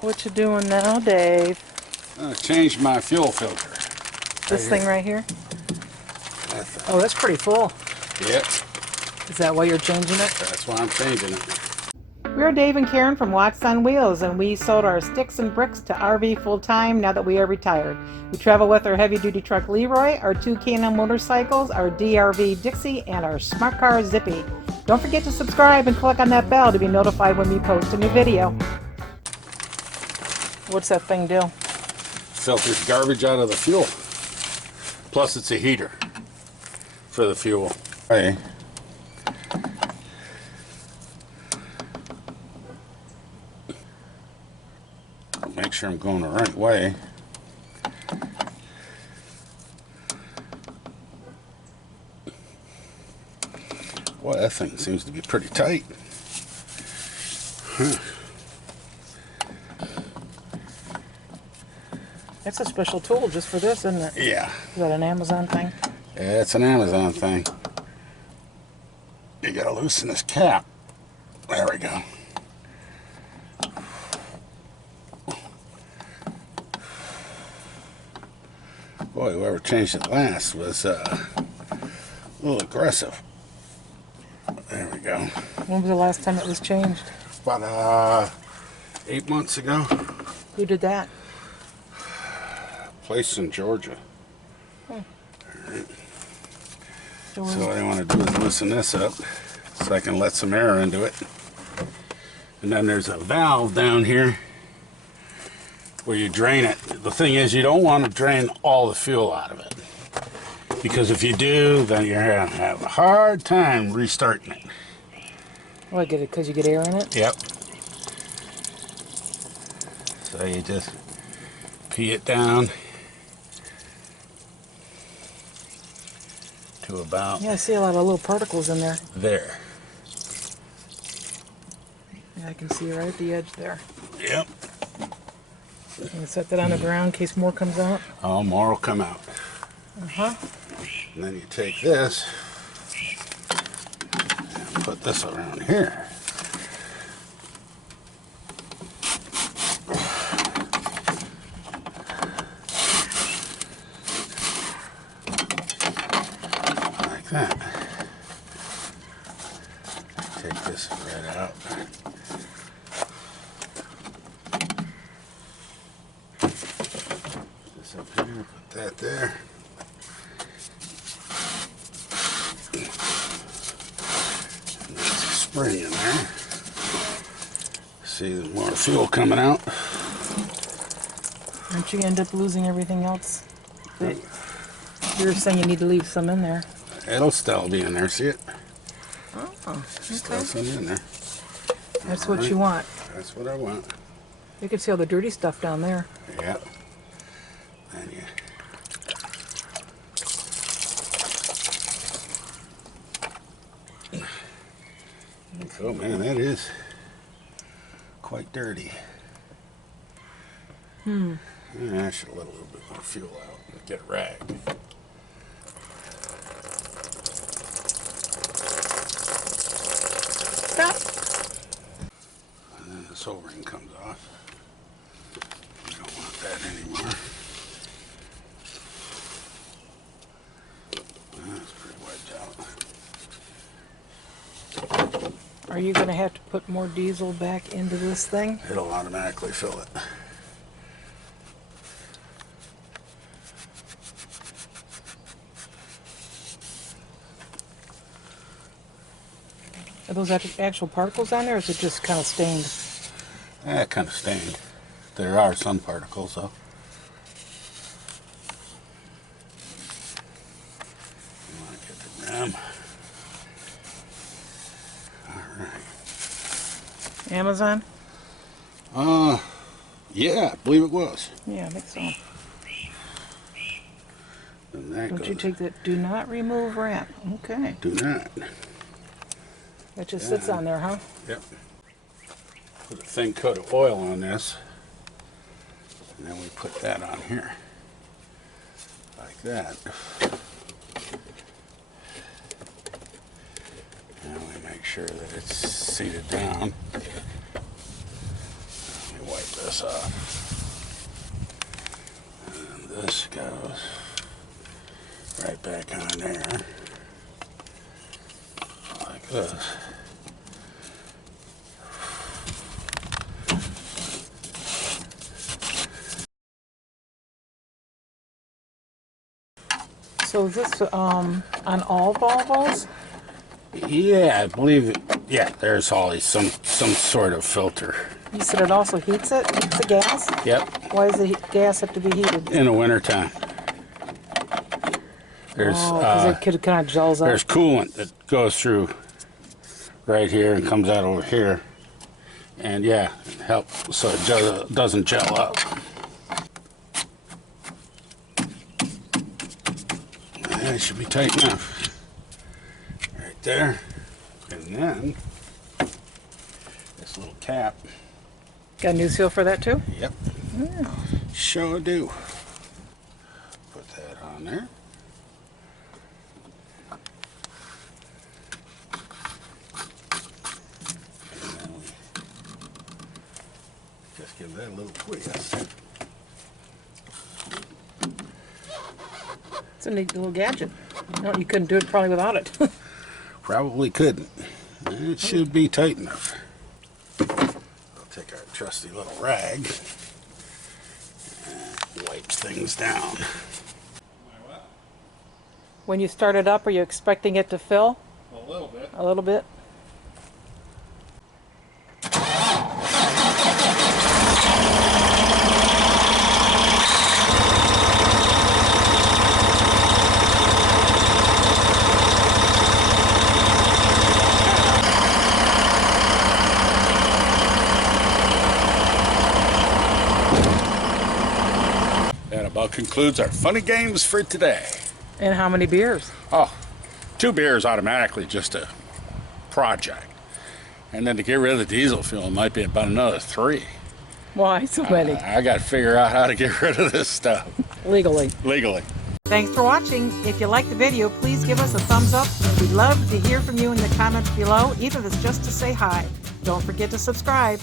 What you doing now, Dave? I changed my fuel filter. This thing right here? That's Oh, that's pretty full. Yep, Is that why you're changing it? that's why I'm changing it. We're Dave and Karen from Watts on Wheels, and we sold our sticks and bricks to RV full-time now that we are retired. We travel with our heavy-duty truck Leroy, our 2 K&N motorcycles, our DRV Dixie, and our smart car Zippy. Don't forget to subscribe and click on that bell to be notified when we post a new video. What's that thing do? Filters garbage out of the fuel. Plus it's a heater for the fuel. Hey. Make sure I'm going the right way. Boy, that thing seems to be pretty tight. Huh. That's a special tool just for this, isn't it? Yeah. Is that an Amazon thing? Yeah, it's an Amazon thing. You gotta loosen this cap. There we go. Boy, whoever changed it last was a little aggressive. There we go. When was the last time it was changed? About 8 months ago. Who did that? Place in Georgia. Hmm. Alright. So So what I want to do is loosen this up so I can let some air into it. And then there's a valve down here where you drain it. The thing is, you don't want to drain all the fuel out of it, because if you do, then you're going to have a hard time restarting it. Oh, I get it because you get air in it? Yep. So you just pee it down to about Yeah, I see a lot of little particles in there. there. Yeah, I can see right at the edge there. Yep. And set that on the ground in case more comes out. Oh, more will come out. Uh-huh. And then you take this and put this around here. Like that. Take this right out. This up here, put that there. Spring in there. See, there's more fuel coming out. Aren't you end up losing everything else? But you're saying you need to leave some in there. It'll still be in there, see it? Oh, Still okay. some in there. That's All what right. you want. That's what I want. You can see all the dirty stuff down there. Yeah. And you. Oh man, that is quite dirty. I should let a little bit more fuel out and get a rag. Stop. And then this O-ring comes off. We don't want that anymore. That's pretty wiped out. Are you going to have to put more diesel back into this thing? It'll automatically fill it. Are those actual particles on there, or is it just kind of stained? Kind of stained. There are some particles though. You want to get the rim. Alright. Amazon? Yeah, I believe it was. Yeah, I think so. And that Don't goes, you take that do not remove wrap. Okay. do not. That just sits on there, huh? Yep. Put a thin coat of oil on this. And then we put that on here. Like that. And we make sure that it's seated down. Let me wipe this. this off. And this goes right back on there, like this. So is this on all Volvos? Yeah, I believe it. Yeah, there's always some sort of filter. You said it also heats it? Heats the gas? Yep. Why does the gas have to be heated? In the wintertime. There's because it kind of gels up. there's coolant that goes through right here and comes out over here, and yeah, it helps so it doesn't gel up. That should be tight enough. Right there. And then this little cap. Got a new seal for that too? Yep. Yeah. Sure do. Put that on there. And then we just give that a little twist. It's a neat little gadget. No, you couldn't do it probably without it. Probably couldn't. It should be tight enough. We'll take our trusty little rag and wipes things down. When you start it up, are you expecting it to fill? A little bit. A little bit? That about concludes our funny games for today. And how many beers? Oh, 2 beers automatically, just a project. And then to get rid of the diesel fuel, it might be about another 3. Why so many? I got to figure out how to get rid of this stuff. Legally. Legally. Thanks for watching. If you liked the video, please give us a thumbs up. We'd love to hear from you in the comments below, even if it's just to say hi. Don't forget to subscribe.